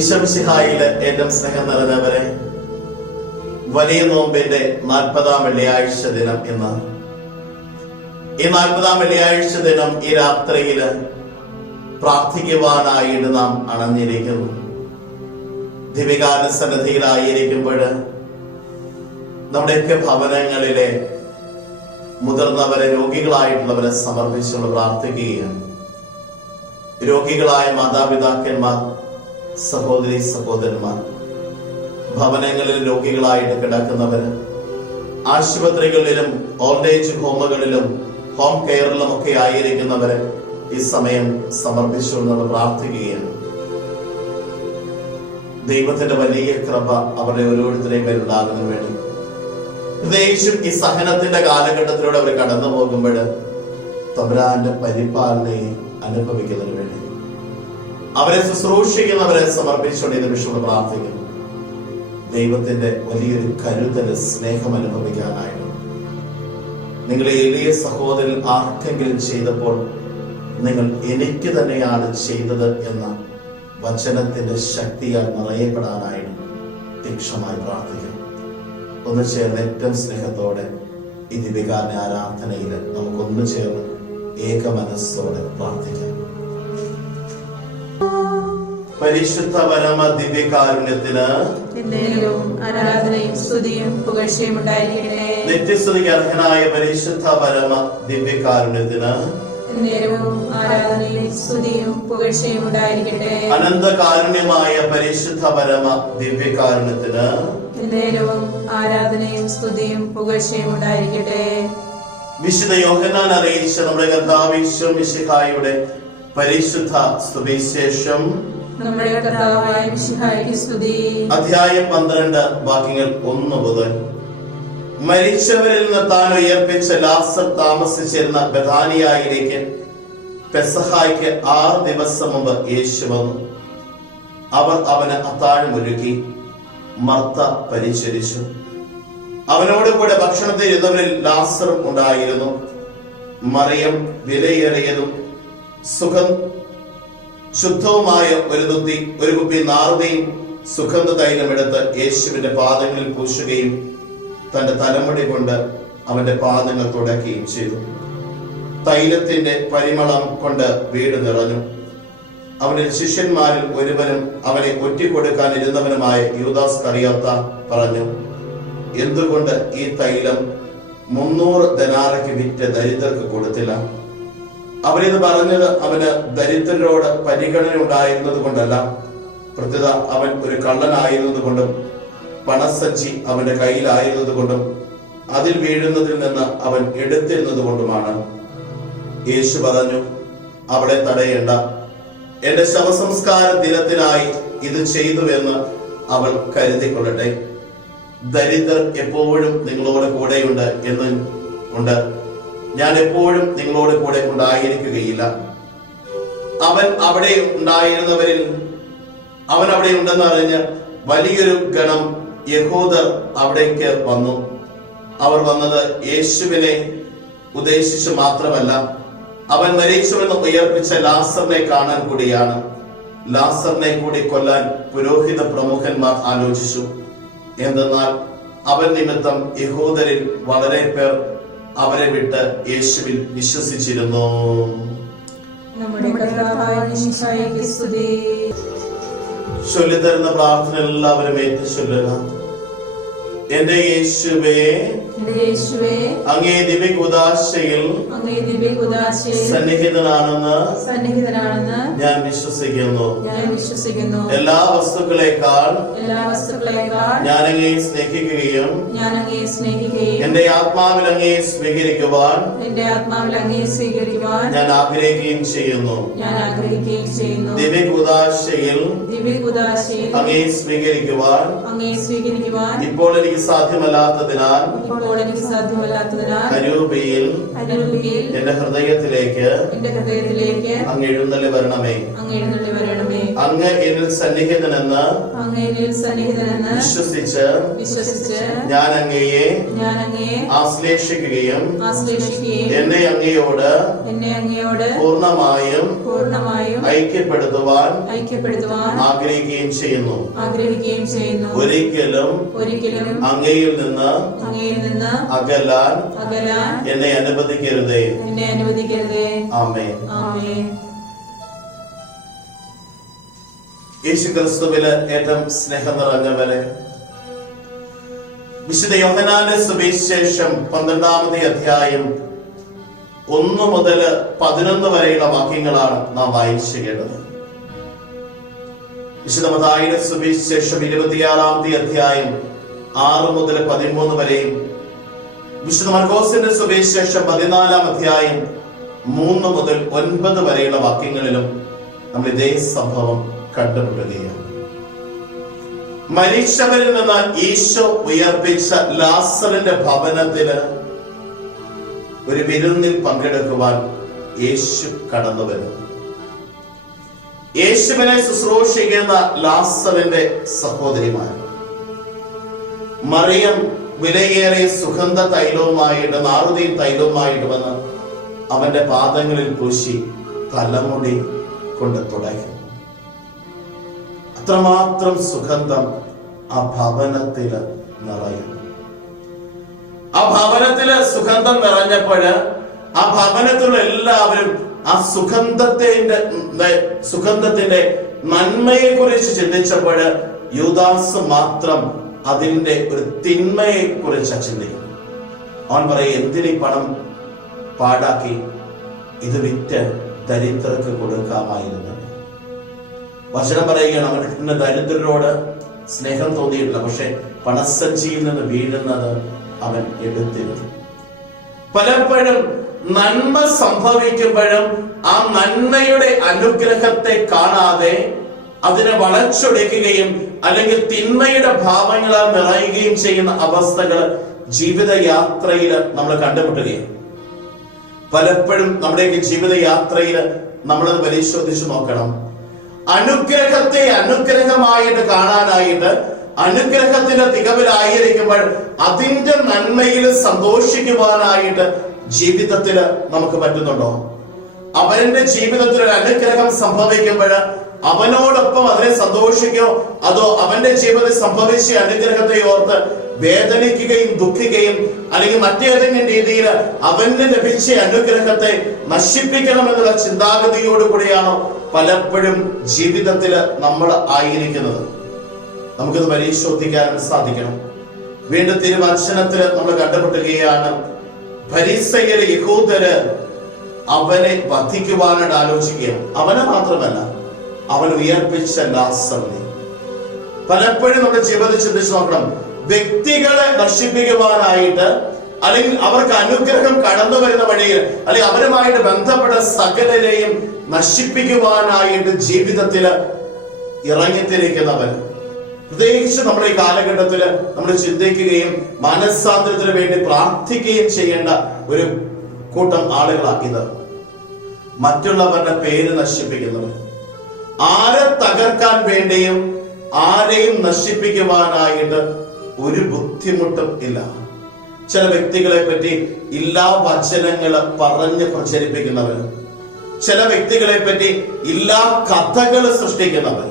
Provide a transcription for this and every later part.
ഈശ്വമിശിഹായിൽ ഏറ്റവും സ്നേഹം നിറഞ്ഞവരെ വലിയ നോമ്പിന്റെ നാൽപ്പതാം വെള്ളിയാഴ്ച ദിനം ഇന്ന്. ഈ നാൽപ്പതാം വെള്ളിയാഴ്ച ദിനം ഈ രാത്രിയിൽ പ്രാർത്ഥിക്കുവാനായിട്ട് നാം അണഞ്ഞിരിക്കുന്നു. ദിവികാല സന്നിധിയിലായിരിക്കുമ്പോൾ നമ്മുടെയൊക്കെ ഭവനങ്ങളിലെ മുതിർന്നവരെ രോഗികളായിട്ടുള്ളവരെ സമർപ്പിച്ചുകൊണ്ട് പ്രാർത്ഥിക്കുകയാണ്. രോഗികളായ മാതാപിതാക്കന്മാർ സഹോദരി സഹോദരന്മാർ ഭവനങ്ങളിൽ രോഗികളായിട്ട് കിടക്കുന്നവര് ആശുപത്രികളിലും ഓൾഡ് ഏജ് ഹോമുകളിലും ഹോം കെയറിലും ഒക്കെ ആയിരിക്കുന്നവര് ഈ സമയം സമർപ്പിച്ചുകൊണ്ട് നമ്മൾ പ്രാർത്ഥിക്കുകയാണ്. ദൈവത്തിന്റെ വലിയ കൃപ അവരുടെ ഓരോരുത്തരെയും പേരുണ്ടാകുന്നതിന് വേണ്ടി. പ്രത്യേകിച്ചും ഈ സഹനത്തിന്റെ കാലഘട്ടത്തിലൂടെ അവർ കടന്നു പോകുമ്പോൾ തമ്പുരാന്റെ പരിപാലനയെ അനുഭവിക്കുന്നതിന് വേണ്ടി. അവരെ ശുശ്രൂഷിക്കുന്നവരെ സമർപ്പിച്ചുകൊണ്ട് ഈ നിമിഷം പ്രാർത്ഥിക്കുന്നു. ദൈവത്തിന്റെ വലിയൊരു കരുതൽ സ്നേഹം അനുഭവിക്കാനായിരുന്നു നിങ്ങളെ എളിയ സഹോദരൻ ആർക്കെങ്കിലും ചെയ്തപ്പോൾ നിങ്ങൾ എനിക്ക് തന്നെയാണ് ചെയ്തത് എന്ന വചനത്തിന്റെ ശക്തിയാൽ നിറയപ്പെടാനായിട്ട് തീക്ഷമായി പ്രാർത്ഥിക്കുന്നു ഒന്ന് ചേർന്ന് ഏറ്റവും സ്നേഹത്തോടെ ഈ ദിവികാരന്റെ ആരാധനയിൽ നമുക്കൊന്ന് ചേർന്ന് ഏക മനസ്സോടെ പ്രാർത്ഥിക്കാം. പരിശുദ്ധ പരമ ദിവ്യകാരുണ്യത്തിന് നിത്യസ്തുതിക്ക് അർഹനായ പരിശുദ്ധ പരമ ദിവ്യകാരുണ്യത്തിന് അനന്ത കാരുണ്യമായ പരിശുദ്ധ പരമ ദിവ്യകാരുണ്യത്തിന് ആരാധനയും സ്തുതിയും പുകഴ്ചയും ഉണ്ടായിരിക്കട്ടെ. വിശുദ്ധ യോഹനാൻ അറിയിച്ച നമ്മുടെ കർത്താവിശ്വം മിശിഹായുടെ പരിശുദ്ധ സുവിശേഷം നമ്മുടെ സ്തുതി. അധ്യായം പന്ത്രണ്ട് വാക്യങ്ങൾ ഒന്ന് മുതൽ. മരിച്ചവരിൽ നിന്ന് താൻ ഉയർപ്പിച്ച ലാസർ താമസിച്ചിരുന്ന ബഥാനിയായിലേക്ക് പെസഹായ്ക്ക് ആറ് ദിവസം മുമ്പ് യേശു വന്നു. അവർ അവന് അത്താഴമൊരുക്കി മർത്ത പരിചരിച്ചു. അവനോട് കൂടെ ഭക്ഷണത്തിൽ ഇരുന്നവരിൽ ലാസറും ഉണ്ടായിരുന്നു. മറിയം വിലയേറിയതും സുഖം ശുദ്ധവുമായ ഒരു തുത്തി ഒരു കുപ്പി നാറുകയും സുഗന്ധ തൈലമെടുത്ത് യേശുവിന്റെ പാദങ്ങളിൽ പൂശുകയും തന്റെ തലമുടി കൊണ്ട് അവന്റെ പാദങ്ങൾ തുടക്കുകയും ചെയ്തു. തൈലത്തിന്റെ പരിമളം കൊണ്ട് വീട് നിറഞ്ഞു. അവന്റെ ശിഷ്യന്മാരിൽ ഒരുവനും അവനെ ഒറ്റിക്കൊടുക്കാൻ ഇരുന്നവനുമായ യൂദാസ് കറിയാത്ത പറഞ്ഞു എന്തുകൊണ്ട് ഈ തൈലം മുന്നൂറ് ധനാറയ്ക്ക് വിറ്റ് ദരിദ്രർക്ക് കൊടുത്തില്ല? അവരിത് പറഞ്ഞത് അവന് ദരിദ്രരോട് പരിഗണന ഉണ്ടായിരുന്നത് കൊണ്ടല്ല. പ്രത്യുത അവൻ ഒരു കള്ളനായിരുന്നത് കൊണ്ടും പണസഞ്ചി അവന്റെ കയ്യിലായിരുന്നത് കൊണ്ടും അതിൽ വീഴുന്നതിൽ നിന്ന് അവൻ എടുത്തിരുന്നത് കൊണ്ടുമാണ്. യേശു പറഞ്ഞു അവളെ തടയേണ്ട. എന്റെ ശവസംസ്കാര ദിനത്തിനായി ഇത് ചെയ്തുവെന്ന് അവൾ കരുതിക്കൊള്ളട്ടെ. ദരിദ്രർ എപ്പോഴും നിങ്ങളോട് കൂടെയുണ്ട് എന്ന് ഉണ്ട്. ഞാൻ എപ്പോഴും നിങ്ങളോട് കൂടെ ഉണ്ടായിരിക്കുകയില്ല. അവൻ അവിടെ ഉണ്ടായിരുന്നവരിൽ അവൻ അവിടെ ഉണ്ടെന്ന് അറിഞ്ഞ് വലിയൊരു ഗണം യഹൂദർ അവിടേക്ക് വന്നു. അവർ വന്നത് യേശുവിനെ ഉദ്ദേശിച്ച് മാത്രമല്ല അവൻ മരിച്ചുവെന്ന് ഉയർപ്പിച്ച ലാസറിനെ കാണാൻ കൂടിയാണ്. ലാസറിനെ കൂടി കൊല്ലാൻ പുരോഹിത പ്രമുഖന്മാർ ആലോചിച്ചു. എന്തെന്നാൽ അവൻ നിമിത്തം യഹൂദരിൽ വളരെ പേർ അവരെ വിട്ട് യേശുവിൽ വിശ്വസിച്ചിരുന്നു. ചൊല്ലിത്തരുന്ന പ്രാർത്ഥന എല്ലാവരും ഏറ്റു ചൊല്ലുക. എന്റെ യേശുവേ അങ്ങേ ദിവ്യകുദാശയിൽ അങ്ങേ സന്നിഹിതനാണെന്ന് സന്നിഹിതനാണെന്ന് ഞാൻ വിശ്വസിക്കുന്നു. ഞാൻ വിശ്വസിക്കുന്നു. എല്ലാ വസ്തുക്കളെക്കാൾ എല്ലാ വസ്തുക്കളെക്കാൾ ഞാൻ അങ്ങേ സ്നേഹിക്കുകയും ഞാൻ അങ്ങയെ സ്നേഹിക്കുകയും എന്റെ ആത്മാവിൽ അങ്ങേ സ്വീകരിക്കുവാൻ എന്റെ ആത്മാവിൽ അങ്ങേ സ്വീകരിക്കുവാൻ ഞാൻ ആഗ്രഹിക്കുകയും ചെയ്യുന്നു. ഞാൻ ആഗ്രഹിക്കുകയും ചെയ്യുന്നു. ദിവ്യകുദാശയിൽ ദിവ്യകുദാശയിൽ അങ്ങേ സ്വീകരിക്കുവാൻ അങ്ങേ സ്വീകരിക്കുവാൻ ഇപ്പോൾ എനിക്ക് സാധ്യമല്ലാത്തതിനാൽ അരൂപിയിൽ എന്റെ ഹൃദയത്തിലേക്ക് അങ്ങ് എഴുന്നള്ളി വരണമേ. അങ്ങ് എന്നിൽ സന്നിഹിതനെന്ന് വിശ്വസിച്ച് വിശ്വസിച്ച് ഞാൻ അങ്ങയെ ആശ്ലേഷിക്കുകയും എന്നെ അങ്ങയോട് എന്നെ അങ്ങയോട് പൂർണമായും പൂർണമായും ഐക്യപ്പെടുത്തുവാൻ ഐക്യപ്പെടുത്തുവാൻ ആഗ്രഹിക്കുകയും ചെയ്യുന്നു. ആഗ്രഹിക്കുകയും ചെയ്യുന്നു. ഒരിക്കലും ഒരിക്കലും അങ്ങയിൽ നിന്ന് അങ്ങയിൽ നിന്ന് അകലാൻ അകലാൻ എന്നെ അനുവദിക്കരുതേ. എന്നെ അനുവദിക്കരുതേ. ആമേ ആമേ യേശു ക്രിസ്തുവിൽ ഏറ്റവും സ്നേഹം നിറഞ്ഞവരെ വിശുദ്ധ യോഹനാന്റെ സുവിശേഷം പന്ത്രണ്ടാമത്തെ അധ്യായം ഒന്ന് മുതൽ പതിനൊന്ന് വരെയുള്ള വാക്യങ്ങളാണ് നാം വായിച്ചു കേട്ടത് വിശുദ്ധ മതായുടെ സുവിശേഷം ഇരുപത്തിയാറാമത്തെ അധ്യായം ആറ് മുതൽ പതിമൂന്ന് വരെയും വിശുദ്ധ മർഗോസിന്റെ സുവിശേഷം പതിനാലാം അധ്യായം മൂന്ന് മുതൽ ഒൻപത് വരെയുള്ള വാക്യങ്ങളിലും നമ്മൾ ഇതേ സംഭവം കണ്ടുപിടുകയാണ് മരിച്ചവരിൽ നിന്ന് ഈശോ ഉയർപ്പിച്ച ലാസറിന്റെ ഭവനത്തിന് ഒരു വിരുന്നിൽ പങ്കെടുക്കുവാൻ യേശു കടന്നു വരുന്നു യേശുവിനെ ശുശ്രൂഷിക്കുന്ന ലാസറിന്റെ സഹോദരിമാർ. മറിയം വിലയേറിയ സുഗന്ധ തൈലവുമായിട്ട് നാറുതി തൈലവുമായിട്ട് വന്ന് അവന്റെ പാദങ്ങളിൽ പൂശി തലമുടി കൊണ്ട് തുടങ്ങി. അത്രമാത്രം സുഗന്ധം ആ ഭവനത്തിൽ നിറയുന്നു. ആ ഭവനത്തിൽ സുഗന്ധം നിറഞ്ഞപ്പോഴ് ആ ഭവനത്തിലുള്ള എല്ലാവരും ആ സുഗന്ധത്തിന്റെ സുഗന്ധത്തിന്റെ നന്മയെ കുറിച്ച് ചിന്തിച്ചപ്പോഴ് യുദാസ് മാത്രം അതിന്റെ ഒരു തിന്മയെ കുറിച്ച് ചിന്തിക്കുന്നു അവൻ പറയും എന്തിനീ പണം പാടാക്കി? ഇത് വിറ്റ് ദരിദ്രർക്ക് കൊടുക്കാമായിരുന്നു. വചനം പറയുകയാണ് അവന് ദരിദ്രരോട് സ്നേഹം തോന്നിയിട്ടില്ല പക്ഷെ പണസഞ്ചിയിൽ നിന്ന് വീഴുന്നത് അവൻ എടുത്തിരുന്നു. പലപ്പോഴും നന്മ സംഭവിക്കുമ്പോഴും ആ നന്മയുടെ അനുഗ്രഹത്തെ കാണാതെ അതിനെ വളച്ചൊടിക്കുകയും അല്ലെങ്കിൽ തിന്മയുടെ ഭാവങ്ങളാൽ നിറയുകയും ചെയ്യുന്ന അവസ്ഥകൾ ജീവിതയാത്രയിൽ നമ്മൾ കണ്ടുമുട്ടുകയും പലപ്പോഴും നമ്മുടെയൊക്കെ ജീവിതയാത്രയിൽ നമ്മളത് പരിശോധിച്ചു നോക്കണം. അനുഗ്രഹത്തെ അനുഗ്രഹമായിട്ട് കാണാനായിട്ട് അനുഗ്രഹത്തിന്റെ തികവിലായിരിക്കുമ്പോൾ അതിന്റെ നന്മയിൽ സന്തോഷിക്കുവാനായിട്ട് ജീവിതത്തിൽ നമുക്ക് പറ്റുന്നുണ്ടോ? അവന്റെ ജീവിതത്തിൽ ഒരു അനുഗ്രഹം സംഭവിക്കുമ്പോൾ അവനോടൊപ്പം അതിനെ സന്തോഷിക്കോ? അതോ അവന്റെ ജീവിതത്തിൽ സംഭവിച്ച അനുഗ്രഹത്തെ ഓർത്ത് വേദനിക്കുകയും ദുഃഖിക്കുകയും അല്ലെങ്കിൽ മറ്റേതെങ്കിലും രീതിയിൽ അവന് ലഭിച്ച അനുഗ്രഹത്തെ നശിപ്പിക്കണമെന്നുള്ള ചിന്താഗതിയോട് കൂടിയാണോ പലപ്പോഴും ജീവിതത്തിൽ നമ്മൾ ആയിരിക്കുന്നത്. നമുക്കിത് പരിശോധിക്കാൻ സാധിക്കണം. വീണ്ടും തിരുവചനത്തിൽ നമ്മൾ കണ്ടുമുട്ടുകയാണ് ഭരിസയര് യഹൂദര് അവനെ വധിക്കുവാനായിട്ട് ആലോചിക്കുകയാണ്. അവനെ മാത്രമല്ല അവൻ ഉയർപ്പിച്ച ലാസറിനെ പലപ്പോഴും നമ്മുടെ ജീവിതത്തിൽ ചിന്തിച്ചു നോക്കണം വ്യക്തികളെ നശിപ്പിക്കുവാനായിട്ട് അല്ലെങ്കിൽ അവർക്ക് അനുഗ്രഹം കടന്നു വരുന്ന വഴിയിൽ അല്ലെങ്കിൽ അവരുമായിട്ട് ബന്ധപ്പെട്ട സകലരെയും നശിപ്പിക്കുവാനായിട്ട് ജീവിതത്തിൽ ഇറങ്ങിത്തിരിക്കുന്നവൻ. പ്രത്യേകിച്ച് നമ്മുടെ ഈ കാലഘട്ടത്തിൽ നമ്മൾ ചിന്തിക്കുകയും മനസ്സാന്തരത്തിന് വേണ്ടി പ്രാർത്ഥിക്കുകയും ചെയ്യേണ്ട ഒരു കൂട്ടം ആളുകളാണ് ഇത്. മറ്റുള്ളവരുടെ പേര് നശിപ്പിക്കുന്നവർ ആരെ തകർക്കാൻ വേണ്ടിയും ആരെയും നശിപ്പിക്കുവാനായിട്ട് ഒരു ബുദ്ധിമുട്ടും ഇല്ല. ചില വ്യക്തികളെ പറ്റി എല്ലാ വചനങ്ങൾ പറഞ്ഞ് പ്രചരിപ്പിക്കുന്നവർ ചില വ്യക്തികളെ പറ്റി ഇല്ലാ കഥകൾ സൃഷ്ടിക്കുന്നവർ.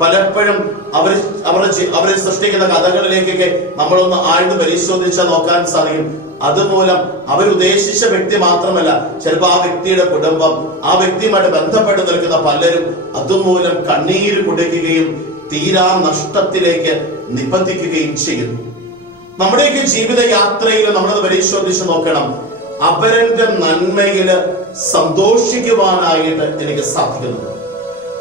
പലപ്പോഴും അവർ അവർ അവരെ സൃഷ്ടിക്കുന്ന കഥകളിലേക്കൊക്കെ നമ്മളൊന്ന് ആഴ്ന്ന് പരിശോധിച്ചാൽ നോക്കാൻ സാധിക്കും. അതുമൂലം അവരുദ്ദേശിച്ച വ്യക്തി മാത്രമല്ല ചിലപ്പോൾ ആ വ്യക്തിയുടെ കുടുംബം ആ വ്യക്തിയുമായിട്ട് ബന്ധപ്പെട്ട് നിൽക്കുന്ന പലരും അതുമൂലം കണ്ണീര് കുടിക്കുകയും തീരാ നഷ്ടത്തിലേക്ക് നിബന്ധിക്കുകയും ചെയ്യുന്നു. നമ്മുടെയൊക്കെ ജീവിത യാത്രയിൽ നമ്മളത് പരിശോധിച്ച് നോക്കണം. അവരന്റെ നന്മയിൽ സന്തോഷിക്കുവാനായിട്ട് എനിക്ക് സാധിക്കുന്നു.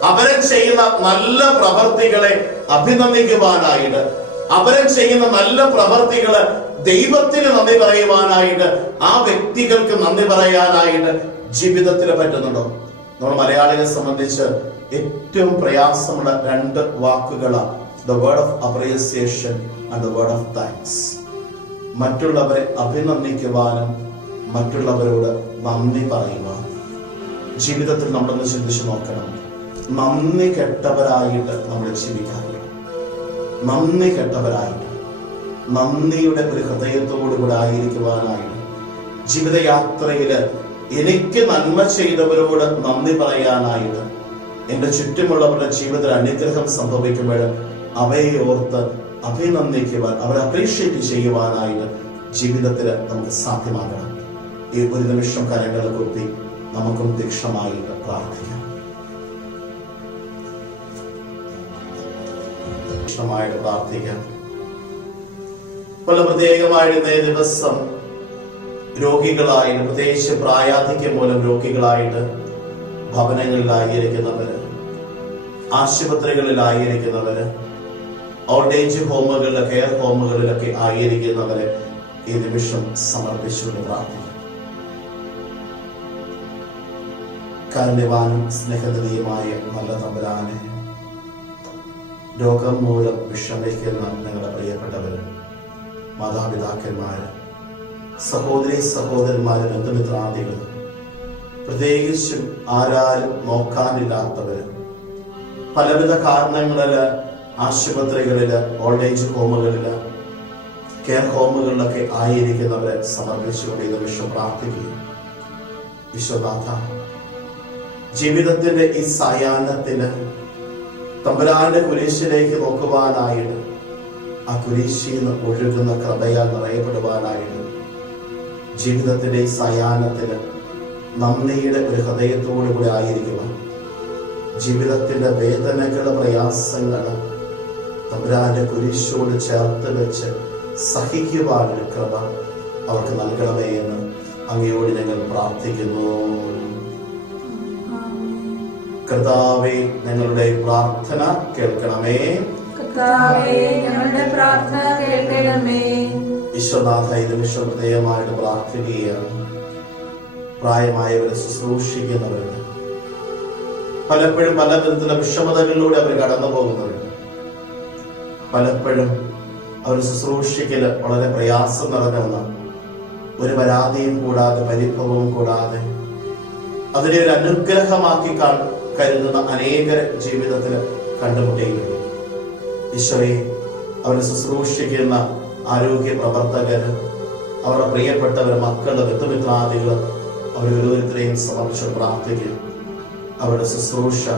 അവരെ ചെയ്യുന്ന നല്ല പ്രവർത്തികളെ അഭിനന്ദിക്കുവാനായിട്ട് അവരെ ചെയ്യുന്ന നല്ല പ്രവർത്തികൾ ദൈവത്തിന് നന്ദി പറയുവാനായിട്ട് ആ വ്യക്തികൾക്ക് നന്ദി പറയാനായിട്ട് ജീവിതത്തിൽ പറ്റുന്നുണ്ടോ? നമ്മൾ മലയാളികളെ സംബന്ധിച്ച് ഏറ്റവും പ്രയാസമുള്ള രണ്ട് വാക്കുകളാണ് the word of appreciation and the word of thanks മറ്റുള്ളവരെ അഭിനന്ദിക്കുവാനും മറ്റുള്ളവരോട് നന്ദി പറയുവാൻ ജീവിതത്തിൽ നമ്മളൊന്ന് ചിന്തിച്ചു നോക്കണം. നന്ദി കെട്ടവരായിട്ട് നമ്മൾ ജീവിക്കാറില്ല നന്ദി കെട്ടവരായിട്ട്. നന്ദിയുടെ ഒരു ഹൃദയത്തോടു കൂടെ ആയിരിക്കുവാനായിട്ട്. ജീവിതയാത്രയിൽ എനിക്ക് നന്മ ചെയ്തവരോട് നന്ദി പറയാനായിട്ട് എന്റെ ചുറ്റുമുള്ളവരുടെ ജീവിതത്തിൽ അനുഗ്രഹം സംഭവിക്കുമ്പോൾ അവയെ ഓർത്ത് അഭിനന്ദിക്കുവാൻ അവരെ അപ്രീഷിയേറ്റ് ചെയ്യുവാനായിട്ട് ജീവിതത്തിൽ നമുക്ക് സാധ്യമാകണം. ഈ ഒരു നിമിഷം കരങ്ങൾ കുത്തി നമുക്കും ദീക്ഷമായി പ്രാർത്ഥിക്കാം. പ്രാർത്ഥിക്കാം. പല പ്രത്യേകമായിട്ട് ഇന്നേ ദിവസം രോഗികളായിട്ട് പ്രത്യേകിച്ച് പ്രായാധിക്യം മൂലം രോഗികളായിട്ട് ഭവനങ്ങളിലായിരിക്കുന്നവര് ആശുപത്രികളിലായിരിക്കുന്നവര് ഓൾഡ് ഏജ് ഹോമുകളിലെ കെയർ ഹോമുകളിലൊക്കെ ആയിരിക്കുന്നവരെ ഈ നിമിഷം സമർപ്പിച്ചുകൊണ്ട് പ്രാർത്ഥിക്കും. കാരുണ്യവാനും സ്നേഹനിധിയുമായ നല്ല തമ്പുരാനെ രോഗം മൂലം വിഷമിക്കുന്ന ഞങ്ങളുടെ പ്രിയപ്പെട്ടവർ മാതാപിതാക്കന്മാര് സഹോദരി സഹോദരന്മാര് ബന്ധുമിത്രാദികൾ പ്രത്യേകിച്ചും ആരാരും നോക്കാനില്ലാത്തവർ പലവിധ കാരണങ്ങളിൽ ആശുപത്രികളിൽ ഓൾഡ് ഏജ് ഹോമുകളിൽ കെയർ ഹോമുകളിലൊക്കെ ആയിരിക്കുന്നവരെ സമർപ്പിച്ചുകൊണ്ട് ഈ നിമിഷം പ്രാർത്ഥിക്കുകയും വിശ്വനാഥ ജീവിതത്തിന്റെ ഈ സായാഹ്നത്തിന് തമ്പുരാന്റെ കുരിശിലേക്ക് നോക്കുവാനായിട്ട് ആ കുരിശിൽ നിന്ന് ഒഴുകുന്ന കൃപയാൽ നിറയപ്പെടുവാനായിട്ട് ജീവിതത്തിന്റെ ഈ സയാനത്തിന് നന്ദിയുടെ ഒരു ഹൃദയത്തോടു കൂടി ആയിരിക്കുവാൻ ജീവിതത്തിന്റെ വേദനകൾ പ്രയാസങ്ങൾ തമ്പുരാന്റെ കുരിശോട് ചേർത്ത് വെച്ച് സഹിക്കുവാനൊരു കൃപ അവർക്ക് നൽകണമേ എന്ന് അങ്ങയോട് ഞങ്ങൾ പ്രാർത്ഥിക്കുന്നു. കർത്താവെ ഞങ്ങളുടെ പ്രാർത്ഥന കേൾക്കണമേ. കർത്താവേ ഞങ്ങളുടെ പ്രാർത്ഥന കേൾക്കണമേ. വിശ്വനാഥ ഇത് നിമിഷം ഹൃദയമായിട്ട് പ്രാർത്ഥിക്കുകയാണ്. പ്രായമായവരെ ശുശ്രൂഷിക്കുന്നവരുണ്ട് പലപ്പോഴും പല വിധത്തിലെ വിഷമതകളിലൂടെ അവർ കടന്നു പോകുന്നവരുണ്ട് പലപ്പോഴും അവർ ശുശ്രൂഷിക്കൽ വളരെ പ്രയാസം നിറഞ്ഞ ഒന്നാണ്. ഒരു പരാതിയും കൂടാതെ പരിഭവവും കൂടാതെ. അതിനെ ഒരു അനുഗ്രഹമാക്കി കാ- കരുതുന്ന അനേകരെ ജീവിതത്തിൽ കണ്ടുമുട്ടിയിട്ടുണ്ട്. ഈശോയെ അവരെ ശുശ്രൂഷിക്കുന്ന ആരോഗ്യ പ്രവർത്തകര് അവരുടെ പ്രിയപ്പെട്ടവർ മക്കളുടെ ബന്ധുമിത്രാദികൾ അവർ ഓരോരുത്തരെയും സമർപ്പിച്ച് പ്രാർത്ഥിക്കുക. അവരുടെ ശുശ്രൂഷ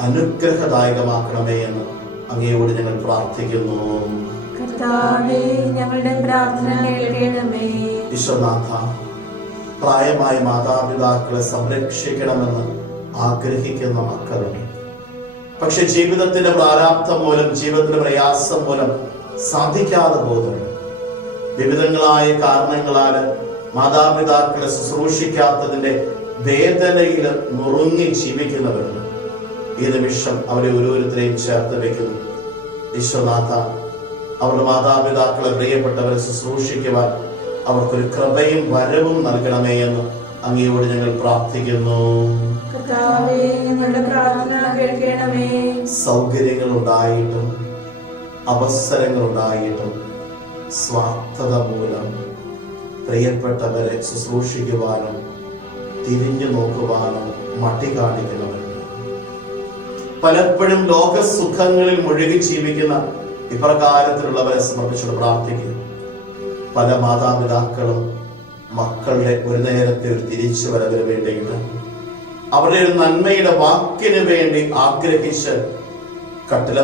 അനുഗ്രഹദായകമാക്കണമേ എന്ന് അങ്ങയോട് ഞങ്ങൾ പ്രാർത്ഥിക്കുന്നു. ഞങ്ങളുടെ പ്രാർത്ഥന കേൾക്കണമേ. വിശ്വനാഥ പ്രായമായ മാതാപിതാക്കളെ സംരക്ഷിക്കണമെന്ന് ആഗ്രഹിക്കുന്ന മക്കളുണ്ട്. പക്ഷെ ജീവിതത്തിന്റെ പ്രാരാബ്ധം മൂലം ജീവിതത്തിന്റെ പ്രയാസം മൂലം സാധിക്കാതെ പോകുന്നുണ്ട്. വിവിധങ്ങളായ കാരണങ്ങളാൽ മാതാപിതാക്കളെ ശുശ്രൂഷിക്കാത്തതിന്റെ വേദനയിൽ നുറുങ്ങി ജീവിക്കുന്നവരുണ്ട്. ഈ നിമിഷം അവരെ ഓരോരുത്തരെയും ചേർത്ത് വെക്കുന്നു. വിശ്വനാഥ അവരുടെ മാതാപിതാക്കളെ പ്രിയപ്പെട്ടവരെ ശുശ്രൂഷിക്കുവാൻ അവർക്കൊരു കൃപയും വരവും നൽകണമേ എന്ന് അങ്ങയോട് ഞങ്ങൾ പ്രാർത്ഥിക്കുന്നു. സൗകര്യങ്ങൾ ഉണ്ടായിട്ടും അവസരങ്ങൾ ഉണ്ടായിട്ടും സ്വാർത്ഥത മൂലം പ്രിയപ്പെട്ടവരെ ശുശ്രൂഷിക്കുവാനും തിരിഞ്ഞു നോക്കുവാനും മടി കാണിക്കുന്നവർ. പലപ്പോഴും ലോക സുഖങ്ങളിൽ മുഴുകി ജീവിക്കുന്ന ഇപ്രകാരത്തിലുള്ളവരെ സമർപ്പിച്ചുകൊണ്ട് പ്രാർത്ഥിക്കുക പല മാതാപിതാക്കളും മക്കളുടെ ഒരു നേരത്തെ ഒരു തിരിച്ചു വരവിന് വേണ്ടിയിട്ട് അവരുടെ ഒരു നന്മയുടെ വാക്കിന് വേണ്ടി ആഗ്രഹിച്ച് കട്ടില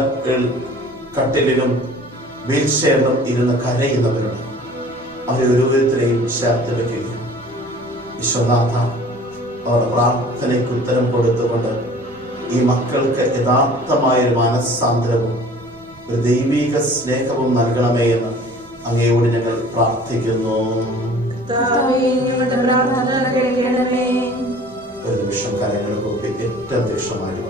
കട്ടിലിലും വീൽ ഇരുന്ന് കരയുന്നവരുണ്ട് അവരെ ഓരോരുത്തരെയും ചേർത്ത് വയ്ക്കുകയും വിശ്വനാഥ അവരുടെ പ്രാർത്ഥനയ്ക്ക് ഉത്തരം കൊടുത്തുകൊണ്ട് ഈ മക്കൾക്ക് യഥാർത്ഥമായ ഒരു മനസ്സാന്തരവും ഒരു ദൈവീക സ്നേഹവും നൽകണമേ എന്ന് അങ്ങയോട് ഞങ്ങൾ പ്രാർത്ഥിക്കുന്നു. പ്രാർത്ഥന കേൾക്കണമേ. ഒരു നിമിഷം കാര്യങ്ങൾ കൂപ്പി ഏറ്റവും തീക്ഷണമായിട്ട്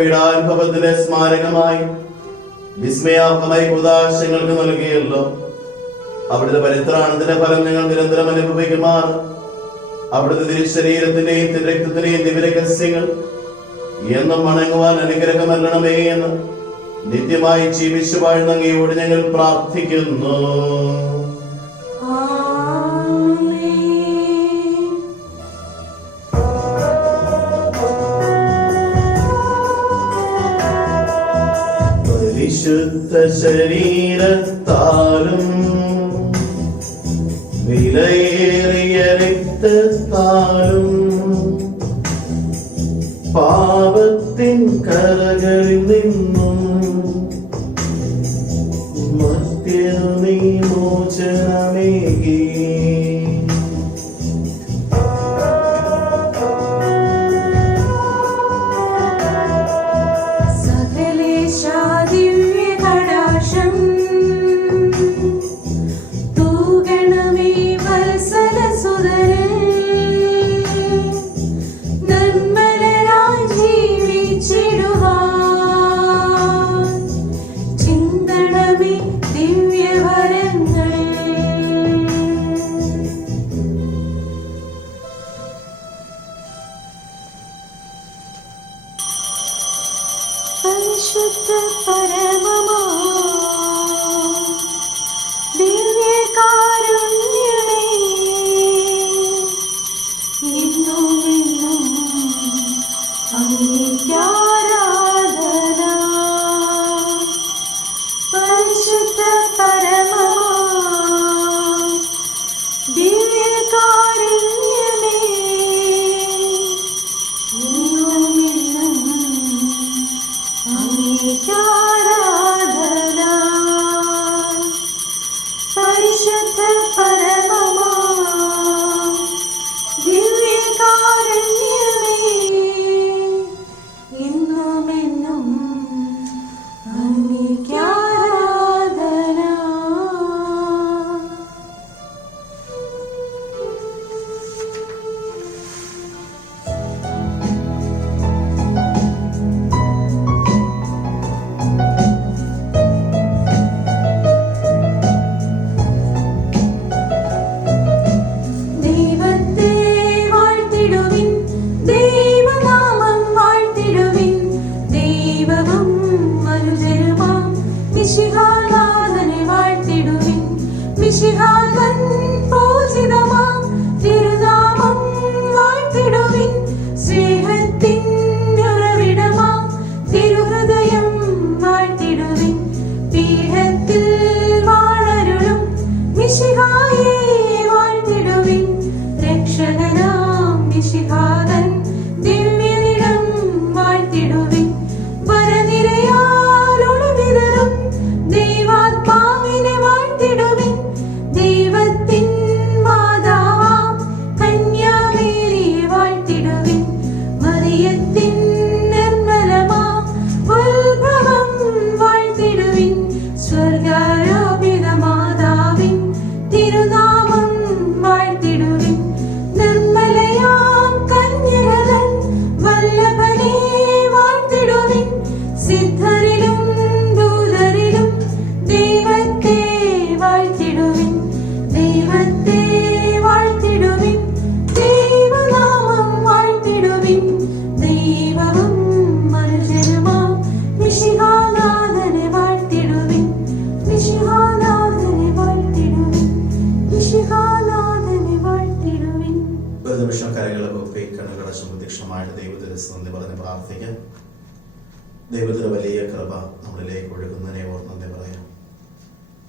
പീഡാനുഭവത്തിന്റെ സ്മാരകമായി വിസ്മയാത്മകമായി ഉദാശങ്ങൾക്ക് നൽകിയല്ലോ. അവിടുത്തെ പരിത്രാണത്തിന്റെ ഫലം ഞങ്ങൾ നിരന്തരം അനുഭവിക്കുമാർ. അവിടുത്തെ തിരുശരീരത്തിന്റെയും തിരക്തത്തിന്റെയും ദിവരഹസ്യങ്ങൾ എന്നും വണങ്ങുവാൻ അനുഗ്രഹമല്ലണമേ എന്ന് നിത്യമായി ജീവിച്ചു വാഴുന്നങ്ങയോട് ഞങ്ങൾ പ്രാർത്ഥിക്കുന്നു. പരിശുദ്ധ ശരീരത്താലും വിലയേറിയ രക്തത്താലും പാപത്തിൻ കരകളിൽ നിന്നും മധ്യനു നീ മോചനമേകി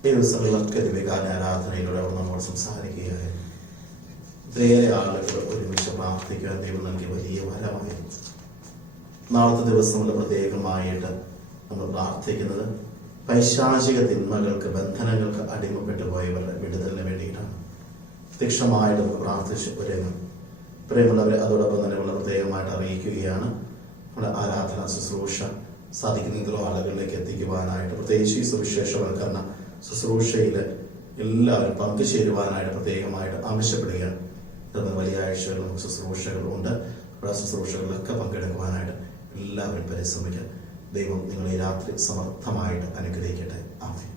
ദിവികാന ആരാധനയിലൂടെ അവർ നമ്മൾ സംസാരിക്കുകയായിരുന്നു. ഒത്തിരിയേറെ ആളുകൾ ഒരുമിച്ച് പ്രാർത്ഥിക്കാൻ ദൈവം നൽകിയ വലിയ വരമായിരുന്നു നാളത്തെ ദിവസങ്ങളിൽ പ്രത്യേകമായിട്ട് നമ്മൾ പ്രാർത്ഥിക്കുന്നത് പൈശാചിക തിന്മകൾക്ക് ബന്ധനങ്ങൾക്ക് അടിമപ്പെട്ടു പോയവരുടെ വിടുതലിന് വേണ്ടിയിട്ടാണ്. പ്രത്യക്ഷമായിട്ട് നമുക്ക് പ്രാർത്ഥിച്ച് ഒരുങ്ങും. പ്രിയമുള്ളവരെ അതോടൊപ്പം തന്നെ വളരെ പ്രത്യേകമായിട്ട് അറിയിക്കുകയാണ്. നമ്മുടെ ആരാധന ശുശ്രൂഷ സാധിക്കുന്നതിലോ ആളുകളിലേക്ക് എത്തിക്കുവാനായിട്ട് പ്രത്യേകിച്ച് ഈ സുവിശേഷവൽക്കരണ ശുശ്രൂഷയിൽ എല്ലാവരും പങ്കുചേരുവാനായിട്ട് പ്രത്യേകമായിട്ട് ആവശ്യപ്പെടുകയാണ് തുടർന്ന് വലിയ ആഴ്ചകൾ നമുക്ക് ശുശ്രൂഷകളുണ്ട് ആ ശുശ്രൂഷകളിലൊക്കെ പങ്കെടുക്കുവാനായിട്ട് എല്ലാവരും പരിശ്രമിക്കുക. ദൈവം നിങ്ങളെ രാത്രി സമർത്ഥമായിട്ട് അനുഗ്രഹിക്കട്ടെ. ആമേൻ.